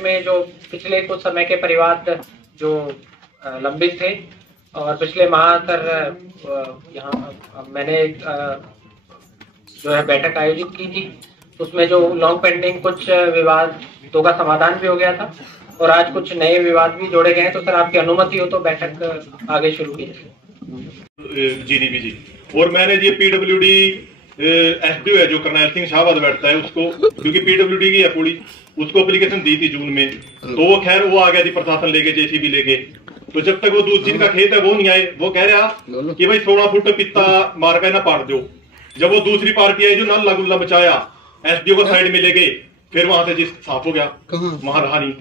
में जो पिछले कुछ समय के परिवाद जो लंबित थे और पिछले माह कर यहाँ मैंने जो है बैठक आयोजित की थी, उसमें जो लॉन्ग पेंडिंग कुछ विवादों का समाधान भी हो गया था और आज कुछ नए विवाद भी जोड़े गए हैं। तो सर आपकी अनुमति हो तो बैठक आगे शुरू की जाए। जीडीपी जी। और मैंने ये पीडब्ल्यूडी एसडीओ है जो करनैल सिंह शाहबाद बैठता है उसको, क्योंकि पीडब्ल्यूडी की है पूरी, उसको एप्लीकेशन दी थी जून में, तो वो खैर वो आ गया थी प्रशासन लेके, जेसीबी लेके। तो जब तक वो जिनका खेत है वो नहीं आए, वो कह रहा कि भाई 16 फुट पित्ता मार का ना पाट दो। जब वो दूसरी पार्टी आई जो नल्ला गुल्ला बचाया, एसडीओ को साइड में ले गए, फिर वहां से जिस साफ हो गया, वहां रहा नहीं।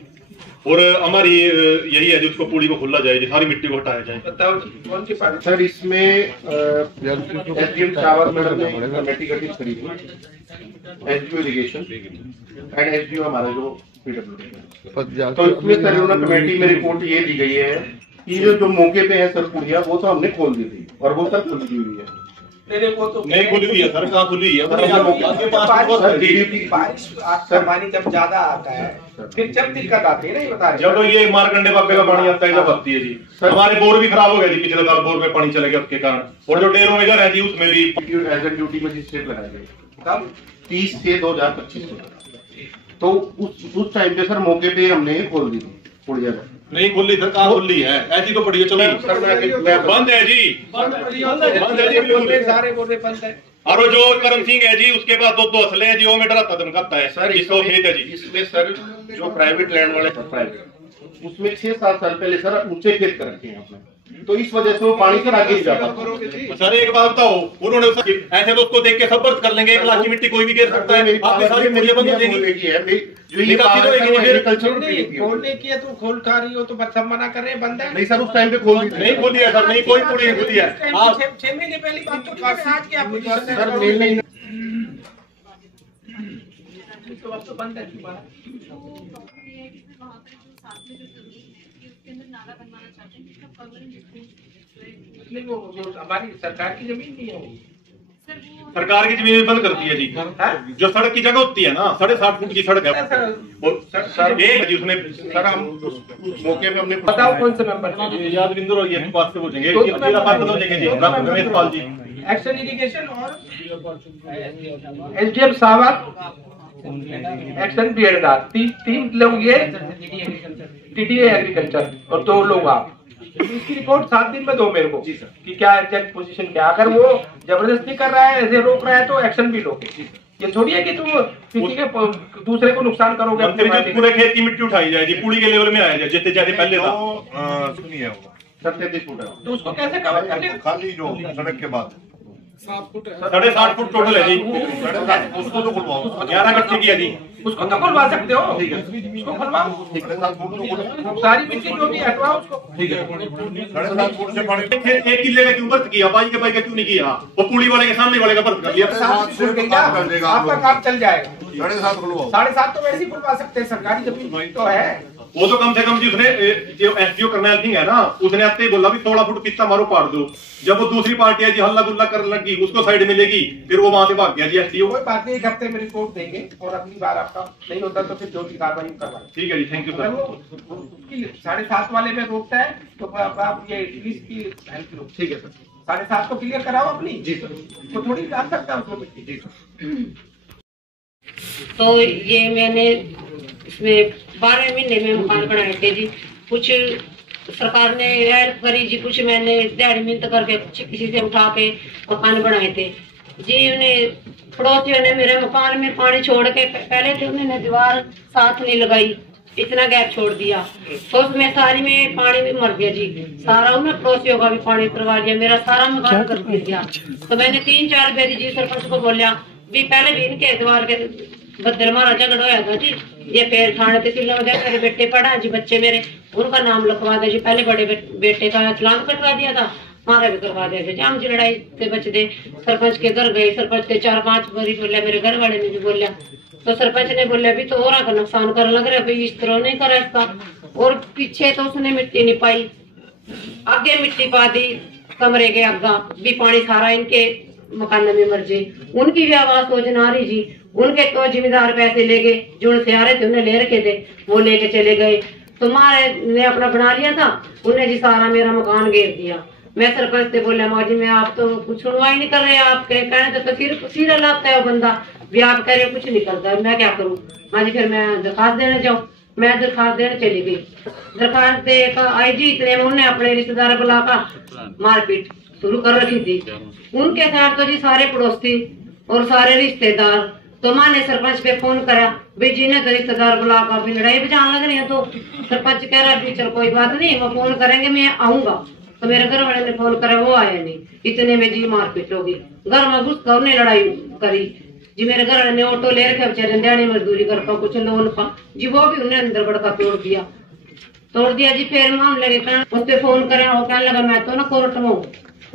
और हमारी यही है जो उसको पूरी को खुला जाए, सारी मिट्टी को हटाया जाए। कौन सी पार्टी सर? इसमें एसडीएम शाहबाद मैडम ने कमेटी गठित करी थी, एसडीओ इरिगेशन एंड एसडीओ हमारा जो पीडब्ल्यूडी। तो इसमें सर उन्होंने कमेटी में रिपोर्ट ये दी गई है कि जो मौके पे है सर पुलिया, वो तो हमने खोल दी थी और वो सर खुली हुई है। नहीं खुली हुई है सर, कहाँ खुली है? पानी जब ज्यादा आता है फिर जब दिक्कत आती है ना, ये बता रहे। जब ये मारकंडे बाबे का पानी आता है जब आती है जी। हमारे बोर भी खराब हो गया जी, पिछले साल बोर में पानी चले गया उसके कारण। और जो डेरों में घर है जी उसमें भी एज ड्यूटी मजिस्ट्रेट लगाए गए कब 30/6/2025 में। तो उस टाइम पे सर मौके पे हमने खोल दी थी पुलिया। नहीं खुली सर, कहाँ खुली है? ऐसी तो पड़ी है, चलो बंद है जी, बंद है, सारे बोर्डे बंद है। और जो करम सिंह है जी उसके पास दो असले हैं जी, वो में डराता धमकाता है सर। इसको खेत है जी। इसमें सर जो प्राइवेट लैंड वाले प्राइवेट, उसमें 6-7 साल पहले सर ऊंचे खेत कर रखे हैं आपने, तो इस वजह से वो पानी से आगे जाता। सर एक बात बताओ, उन्होंने ऐसे तो उसको देख के सब बर्द कर लेंगे, 1 लाख की मिट्टी कोई भी गिर सकता है। आपने सारी मुझे बंद हो देगी खोलने की है, तो खोल खा रही हो तो सब मना कर रहे हैं बंद है। नहीं सर उस टाइम पे खोल नहीं खोली है सर, नहीं कोई पूरी नहीं खुली है। 6 महीने पहले बात तो आज क्या सर नहीं तो अब तो बंद है। नहीं वो हमारी सरकार की जमीन नहीं है, वो सरकार की जमीन बंद करती है जी। जो सड़क की जगह होती है ना, 60.5 फुट की सड़क है सर एक जी उसने सर हम मौके पे हमने बताओ कौन से मेंबर यादविंदर और ये पास से पूछेंगे जिला पास हो जाएंगे जी, रमेश पाल जी। एक्शन इरिगेशन और एसडीएम शाहबाद, एक्शन बीएडदार, तीन लोग ये टीडीए एग्रीकल्चर और 2 लोग आप। इसकी रिपोर्ट 7 दिन में दो मेरे को कि क्या एग्जैक्ट पोजीशन क्या। अगर वो जबरदस्ती कर रहा है, ऐसे रोक रहा है तो एक्शन भी लोगे। ये थोड़ी है कि तुम किसी के दूसरे को नुकसान करोगे। पूरे खेत की मिट्टी उठाई जाएगी, पूड़ी के लेवल में आया जाए जितने जैसे पहले था। सुनिए 37 फुट है, तो उसको कैसे कवर कर ले? खाली जो सड़क के बाद 7.5 फुट टोटल है जी। उसको तो खुलवाओ, 11 कट्ठे की है जी। उसको तो खुलवा सकते हो, उसको खुलवाओ, सारी मिट्टी जो भी हटवाओ उसको। 7.5 फुट से पानी 1 किले का क्यों बर्द किया, बाई का क्यों नहीं किया? वो पुली वाले के सामने वाले का बर्द कर लिया। आपका काम चल जाएगा। 7.5 खुलवाओ, 7.5 तो वैसे ही खुलवा सकते हैं, सरकारी जमीन तो है। वो तो कम से कम जी उसने जो एसडीओ करनैल सिंह है ना, उसने आते ही बोला भी 16 फुट पित्ता मारो पाड़ दो। जब वो दूसरी पार्टी है जी हल्ला गुल्ला करने लगी, उसको साइड में लेगी, फिर वो वहां से भाग गया जी एसडीओ। कोई बात नहीं, 1 हफ्ते में रिपोर्ट देंगे और अगली बार आपका नहीं होता तो फिर जो भी कार्रवाई करवाएं। ठीक है जी, थैंक यू सर। 7.5 वाले में रोकता है तो आप ये एटलीस्ट की हेल्प लो। ठीक है सर, 7.5 को क्लियर कराओ अपनी जी सर, तो थोड़ी डाल सकता है उसमें मिट्टी जी सर। तो ये मैंने इसमें 12 महीने में मकान बनाए थे जी। कुछ सरकार ने हेल्प करी जी, कुछ मैंने दिहाड़ी मेहनत करके कुछ किसी से उठा के मकान बनाए थे जी। उन्हें पड़ोसियों ने मेरे मकान में पानी छोड़ के, पहले तो उन्होंने दीवार साथ नहीं लगाई, इतना गैप छोड़ दिया, तो उसमें सारी में पानी भी मर गया जी। सारा उन्हें पड़ोसियों का भी पानी करवा लिया, मेरा सारा मकान कर दिया। तो मैंने 3-4 बार जी सरपंच को बोलिया भी, पहले भी इनके द्वार के बदल मारा झगड़ा होया था जी। ये फिर थाने तहसील में मेरे बेटे पढ़ा जी, बच्चे मेरे, उनका नाम लिखवा दे जी। पहले बड़े बेटे का चलान कटवा दिया था, हमारा भी करवा दिया जी। हम जी लड़ाई से बच दे, सरपंच के घर गए, सरपंच के 4-5 बारी बोलिया, मेरे घर वाले ने भी बोलिया, तो सरपंच ने बोलिया भी तो और का नुकसान करने लग रहा है, इस तरह नहीं करा इसका। और पीछे तो उसने मिट्टी नहीं पाई, आगे मिट्टी पा दी कमरे के आगा भी, पानी सारा इनके मकान में मर्जी उनकी भी आवाज योजना आ रही जी। उनके तो जिम्मेदार पैसे ले गए, जो से आ रहे थे उन्हें ले रखे थे, वो लेके चले गए। तो मारे ने अपना बना लिया था, उन्हें जी सारा मेरा मकान घेर दिया। मैं सरपंच से बोला माँ जी मैं आप तो कुछ सुनवाई नहीं कर रहे, आप कहने तो सिर लाता है वो बंदा भी, आप कह रहे कुछ नहीं करता, मैं क्या करूँ। माँ जी फिर मैं दरखास्त देने जाऊँ, मैं दरखास्त देने चली गई। दरखास्त दे आई जी, इतने में उन्हें अपने रिश्तेदार बुलाकर मारपीट शुरू कर रखी थी। उनके साथ तो जी सारे पड़ोसी और सारे रिश्तेदार। तो माँ ने सरपंच पे फोन करा, भाई जी ने तो रिश्तेदार बुलाकर अभी लड़ाई बचाने लग रही है। तो सरपंच कह रहा है चल कोई बात नहीं, वो फोन करेंगे मैं आऊंगा। तो मेरे घर वाले ने फोन करा, वो आया नहीं। इतने में जी मारपीट होगी, घर में घुस कर उन्हें लड़ाई करी जी। मेरे घर वाले ने ऑटो ले रखे, बेचारे दिहाड़ी मजदूरी करता कुछ लोन पा जी, वो भी उन्हें अंदर बड़का तोड़ दिया जी। फिर मामले के कारण उस पे फोन करें, वो कहने लगा मैं तो ना कोर्ट में हूँ।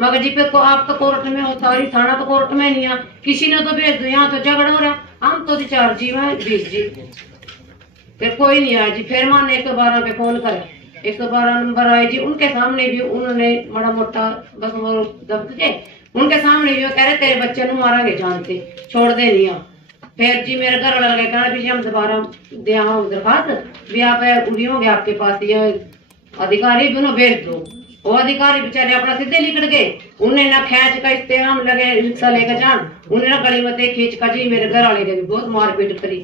मगर जी पे को आप तो कोर्ट में हो, सारी थाना तो कोर्ट में नहीं है, किसी ने तो भेज दो, यहाँ तो झगड़ा हो रहा, हम तो 4 जी में 20 जी। फिर कोई नहीं आया जी। फिर माँ ने 112 पे फोन करे, 112 नंबर आए जी। उनके सामने भी उन्होंने बड़ा मोटा बस वो दब थे, उनके सामने भी वो कह रहे तेरे बच्चे नु मारांगे जानते, छोड़ दे नहीं। फिर जी मेरे घर वाले कहना भी हम दोबारा दिया दरखास्त भी आप उड़ी होंगे आपके पास, ये अधिकारी भी उन्हें भेज दो। वो अधिकारी बेचारे अपना सीधे निकल गए, उन्हें ना खींच का इस्तेमाल लगे रिक्शा लेकर जान, उन्हें ना गली मते खींच का जी। मेरे घर वाले के भी बहुत मारपीट करी,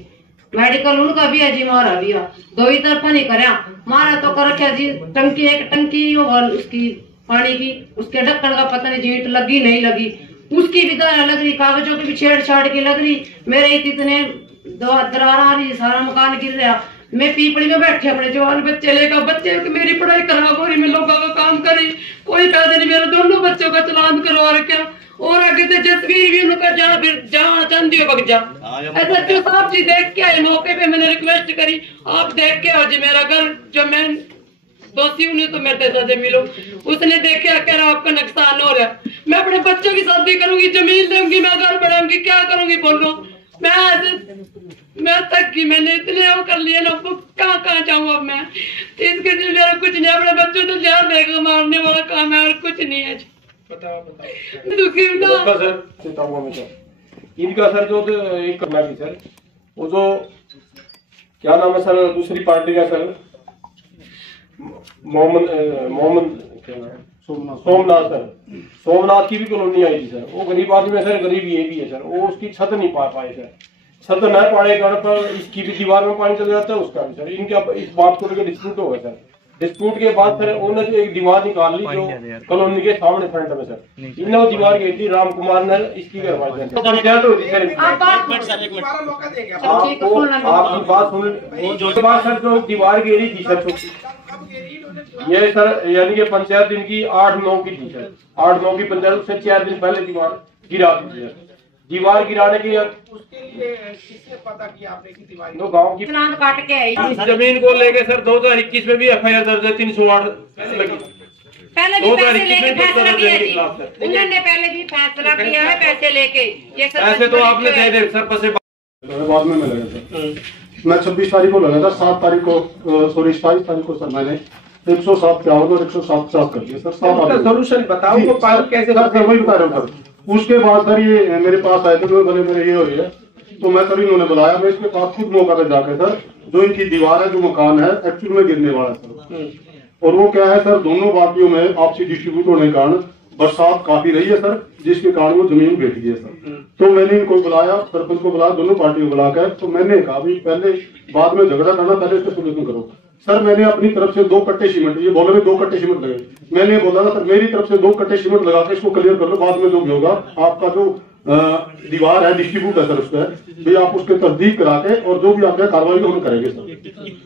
मेडिकल उनका भी है जी, मारा भी है, दो ही तरफा नहीं करा। मारा तो कर रखा जी, टंकी एक टंकी उसकी पानी की, उसके ढक्कन का पता नहीं जीट लगी नहीं लगी, उसकी भी दरार लग रही, कागजों की भी छेड़छाड़ की लग रही। मेरे इतने दरार आ रही, सारा मकान गिर रहा। मैं पीपड़ी में बैठे अपने जवान बच्चे लेकर, बच्चे की मेरी पढ़ाई खराब हो रही, मैं लोगों का काम करी, कोई पैसे नहीं, मेरे दोनों बच्चों का चलान करवा रखा। और आगे से जसवीर भी उनका जहाँ चांदी बग जा। ऐसा जो साहब जी देख के आए मौके पे, मैंने रिक्वेस्ट करी आप देख के आओ जी मेरा घर, जो मैं दोषी उन्हें तो मेरे सजा मिलो। उसने देखे कह रहा आपका नुकसान हो रहा है, मैं अपने बच्चों की शादी करूंगी, जमीन दूंगी, मैं घर बढ़ाऊंगी, क्या करूंगी बोलो। मैं तक की मैंने इतने वो कर लिए ना, कहाँ जाऊँ अब मैं। इसके लिए मेरा कुछ नहीं, अपने बच्चों तो ध्यान देगा, मारने वाला काम है और कुछ नहीं है। बताओ दुखी ना सर, चेताऊंगा मैं सर। इनका सर जो एक करना भी सर, वो जो क्या नाम है सर दूसरी पार्टी का सर, मोहम्मद क्या नाम है, सोमनाथ सर, सोमनाथ की भी कॉलोनी आई थी सर। वो गरीब आदमी है सर, गरीब ये भी है सर, वो उसकी छत नहीं पा पाए सर। छत न पाने के कारण पर इसकी भी दीवार में पानी चल जाता है, उसका भी सर। इनका इस बात को लेकर डिस्प्यूट हो गया सर। डिस्प्यूट के बाद सर उन्होंने एक दीवार निकाल ली जो कॉलोनी के सामने फ्रंट में सर, इन्होंने वो दीवार गई थी, राम कुमार ने इसकी करवाई सर। आपकी बात सुन, जो बात सर जो दीवार गिरी थी सर ये सर, यानी कि पंचायत दिन की 8-9 की थी सर, 8-9 की पंचायत से 4 दिन पहले दीवार गिरा दी सर। दीवार गिराने की उसके लिए किसने पता किया आपने कि दीवार तो गांव की प्लान काट के आई। इस जमीन को लेके सर 2021 में भी FIR दर्ज है, 308 लगी। पहले भी पैसे लेके फैसला किया जी, उन्होंने पहले भी फैसला किया है पैसे लेके। ये सर पैसे तो आपने दे दे सर, पैसे बाद में मिलेगा सर। मैं 26 तारीख को लगा था, 7 तारीख को सॉरी 27 तारीख को सर मैंने 107 और 107 कर दिया सर। सोल्यूशन बताओ वो कैसे सर, वही बता रहा हूँ सर। उसके बाद सर ये मेरे पास आए थे, बोले मेरे ये हो है, तो मैं सर इन्होंने बुलाया, मैं इसके पास खुद मौका पे जाकर सर जो इनकी दीवार है, जो मकान है एक्चुअल में गिरने वाला सर। और वो क्या है सर, दोनों पार्टियों में आपसी डिस्ट्रीब्यूट होने के कारण बरसात काफी रही है सर, जिसके कारण वो जमीन बैठ गई है सर। तो मैंने इनको बुलाया, सरपंच को बुलाया, दोनों पार्टियों को बुलाकर, तो मैंने कहा भी पहले बाद में झगड़ा करना, पहले इसका सोल्यूशन करो सर। मैंने अपनी तरफ से 2 कट्टे सीमेंट, ये बोले 2 कट्टे सीमेंट लगे, मैंने बोला था सर मेरी तरफ से 2 कट्टे सीमेंट लगा के इसको क्लियर कर लो, बाद में जो भी होगा आपका जो दीवार है डिस्ट्रीब्यूट है सर, उसका भी आप उसके तस्दीक करा के और जो भी आपका कार्रवाई हम करेंगे सर।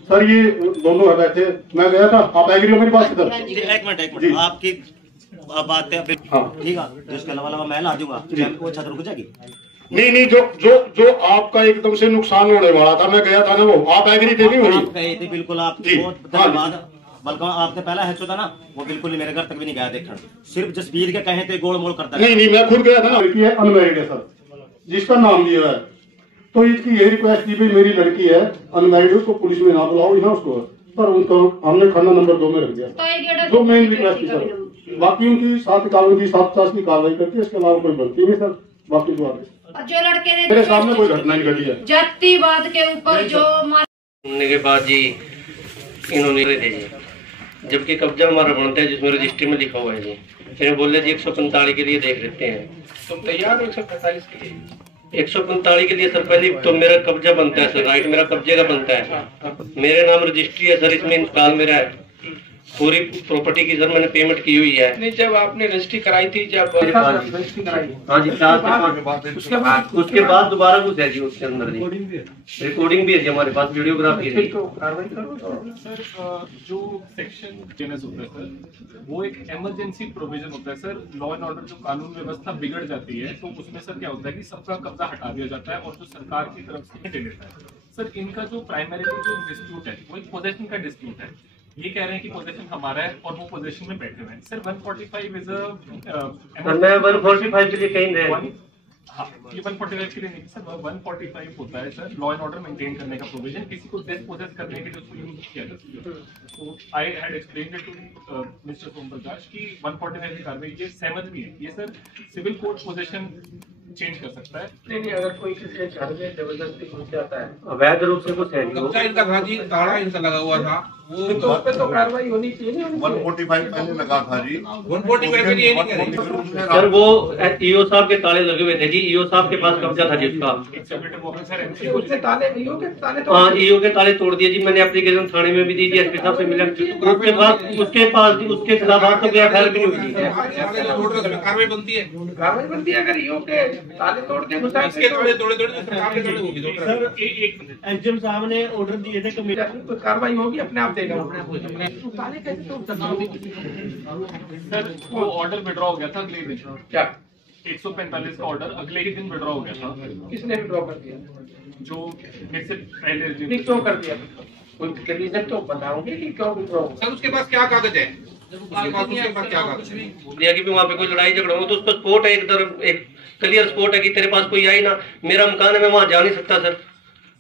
सर ये दोनों है बैठे, मैं गया था, आप एग्री हो मेरी बात सर? एक मिनट आपकी बात है, हाँ ठीक है, जिसके अलावा मैं ला दूंगा, वो छत रुक जाएगी। नहीं जो आपका एकदम से नुकसान होने वाला था, मैं गया था ना, वो आप एग्री थे? नहीं आप गए थे बिल्कुल, आप बहुत धन्यवाद। बल्कि आपने पहला है था ना, वो बिल्कुल मेरे घर तक भी नहीं गया देखने, सिर्फ जसबीर के कहे थे गोल मोल करता नहीं मैं खुद गया था ना। लड़की है अनमैरिड है सर, जिसका नाम दिया है, तो इसकी यही रिक्वेस्ट की भाई मेरी लड़की है अनमैरिड, उसको पुलिस में ना बुलाओ यहाँ उसको, पर उनको हमने खाना नंबर 2 में रख दिया, जो मेन रिक्वेस्ट थी सर। बाकी उनकी 7 कानून की 750 की कार्रवाई करती है, इसके अलावा कोई बनती नहीं सर। बाकी जो आगे जो लड़के ने मेरे सामने कोई घटना नहीं घटी है। जातिवाद के ऊपर जो होने के बाद जी इन्होंने दे जी, जबकि कब्जा हमारा बनता है जिसमें रजिस्ट्री में लिखा हुआ है जी। फिर बोले जी 145 के लिए देख लेते हैं। तुम तैयार हो 145 के लिए? 145 के लिए सर पहले तो मेरा कब्जा बनता है सर, राइट मेरा कब्जे का बनता है। मेरे नाम रजिस्ट्री है सर, इसमें इंस्टॉल मेरा है, पूरी प्रॉपर्टी की सर मैंने पेमेंट की हुई है। नहीं, जब आपने रजिस्ट्री कराई थी, जब रजिस्ट्री कराई, हाँ जी, उसके बाद दोबारा कुछ है जी उसके अंदर जी, रिकॉर्डिंग भी है जी हमारे पास, वीडियोग्राफी है। तो कार्रवाई करो। सर जो सेक्शन जेनस होता है सर, वो एक इमरजेंसी प्रोविजन होता है सर। लॉ एंड ऑर्डर जो कानून व्यवस्था बिगड़ जाती है तो उसमें सर क्या होता है कि सबका कब्जा हटा दिया जाता है और जो सरकार की तरफ से दे देता है। सर इनका जो प्राइमरीली जो डिस्प्यूट है वो एक पोजेशन का डिस्प्यूट है। ये कह रहे हैं कि पोजीशन हमारा है और वो पोजीशन में बैठे हुए हैं। सर 145 इज मैं 145 के लिए कहीं नहीं, हाँ ये 145 के लिए नहीं सर, 145 होता है sir law and order maintain करने का प्रोविजन, किसी को डिस्पोजेस करने के लिए उसको यूज किया जा सकता है। तो I had explained it to mister Som Prakash कि 145 की कार्रवाई ये सहमत भी है, ये sir civil court position change कर सकता है। नहीं, अगर कोई किसी के घर में जबरदस्ती घुस जाता है, अवैध रूप से कुछ है कब्जा इनका था जी, ताला इनका लगा हुआ था, वो तो उस पे तो कार्रवाई होनी चाहिए। 145 पहले लगा था जी, 145 में ये नहीं कह रहे सर, वो ईओ साहब के ताले लगे हुए थे जी, ईओ साहब के पास कब्जा था जिसका, उससे ताले नहीं हो गए, ताले तो हाँ ईओ के ताले तोड़ दिए जी। मैंने एप्लीकेशन थाने में भी दी थी, एसपी साहब से मिला, उसके बाद उसके खिलाफ आज तक एफआईआर भी नहीं हुई है। कार्रवाई बनती है, कार्रवाई बनती है। अगर ईओ के ताले तोड़ के घुसा इसके ताले तोड़े सरकार के ताले होगी। सर एक एसडीएम साहब ने ऑर्डर दिए थे कमेटी तो कार्रवाई होगी, अपने आप देगा। ताले कैसे तोड़ सकते सर वो ऑर्डर विड्रॉ हो गया था अगले दिन, क्या 145 का ऑर्डर अगले ही दिन विड्रॉ हो गया था। किसने विड्रॉ कर दिया? जो मेरे से पहले क्यों कर दिया? कोई रीजन तो बताओगे कि क्यों विड्रॉ? सर उसके पास क्या कागज है, उसके पास क्या कागज है? दिया कि वहाँ पे कोई लड़ाई झगड़ा हो तो उसको स्पोर्ट है, एक तरफ एक क्लियर स्पोर्ट है कि तेरे पास कोई आई ना, मेरा मकान है, मैं वहाँ जा नहीं सकता सर।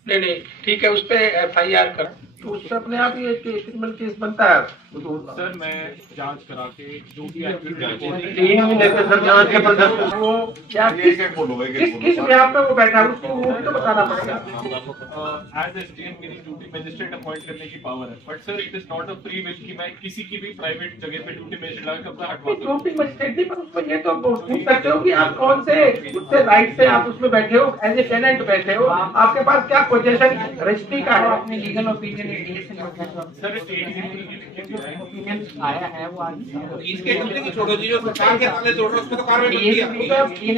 नहीं ठीक है, उस पे एफआईआर कर, तो उस पे अपने आप ही एक क्रिमिनल केस बनता है। तो सर मैं जांच करा के जो भी एक्टिविटी 3 महीने से सर जांच के प्रदर्शन वो क्या किस ब्याह पे वो बैठा है, उसको वो भी तो बताना पड़ेगा। एज एसडीएम मेरी ड्यूटी मजिस्ट्रेट अपॉइंट करने की पावर है, but sir it is not a free will कि मैं किसी की भी प्राइवेट जगह पे ड्यूटी मजिस्ट्रेट लगा कब्जा हटवा सकूं। ड्यूटी मजिस्ट्रेट नहीं, पर उसमें ये तो पूछ सकते हो कि आप कौन से उससे राइट से आप उसमें बैठे हो, एज ए टेनेंट बैठे हो, आपके पास क्या पोजीशन रजिस्ट्री का है? अपनी लीगल ओपिनियन सर ओपिनियन आया है वो आज इसके चलते की छोड़ो जी, जो सरकार के ताले तोड़ रहे उस पर तो कार्रवाई बनती है।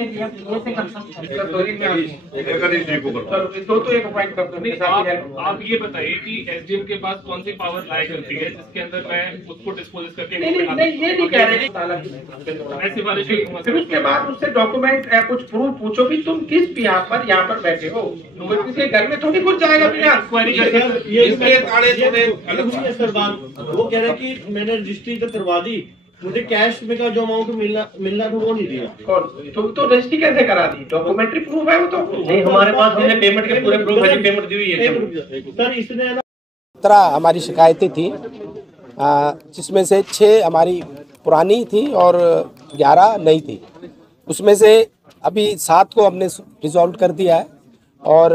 तो एक पॉइंट कर दो। आप ये बताइए कि एसडीएम के पास कौन सी पावर लाई करती है जिसके अंदर मैं उसको डिस्पोज करके नहीं, ये नहीं कह रहे। मैं सिफारिश करूंगा। फिर उसके बाद उससे डॉक्यूमेंट कुछ प्रूफ पूछो कि तुम किस यहाँ पर बैठे हो, तुम किसी घर में थोड़ी कुछ जाएगा बिना। इसके ताले तोड़े अलग सर बात वो कह रहे हैं कि मैंने रजिस्ट्री तो करवा दी, मुझे कैश में का जो अमाउंट मिलना था वो नहीं दिया। और तो रजिस्ट्री कैसे करा दी? डॉक्यूमेंट्री प्रूफ है वो तो नहीं, हमारे पास हमने पेमेंट के पूरे प्रूफ है, पेमेंट दी हुई है सर। इसने 17 हमारी शिकायतें थी, जिसमें से 6 हमारी पुरानी थी और 11 नई थी। उसमें से अभी 7 को हमने रिजॉल्व कर दिया है और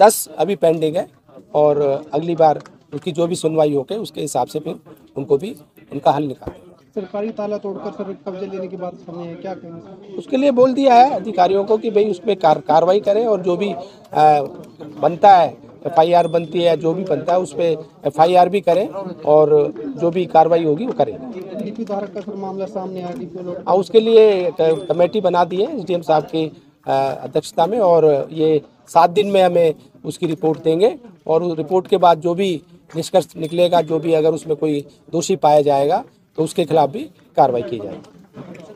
10 अभी पेंडिंग है, और अगली बार उसकी जो भी सुनवाई होके उसके हिसाब से फिर उनको भी उनका हल निकालेंगे। सरकारी ताला तोड़कर सर कब्जे लेने की बात सामने है, क्या कहेंगे? उसके लिए बोल दिया है अधिकारियों को कि भाई उसमें कार्रवाई करें और जो भी बनता है, एफआईआर बनती है, जो भी बनता है उस पर एफआईआर भी करें और जो भी कार्रवाई होगी वो करेंगे। डीपी धारक का सर मामला सामने आया, डीपी उसके लिए कमेटी बना दी है एसडीएम साहब की अध्यक्षता में, और ये 7 दिन में हमें उसकी रिपोर्ट देंगे और उस रिपोर्ट के बाद जो भी निष्कर्ष निकलेगा, जो भी अगर उसमें कोई दोषी पाया जाएगा तो उसके खिलाफ भी कार्रवाई की जाएगी।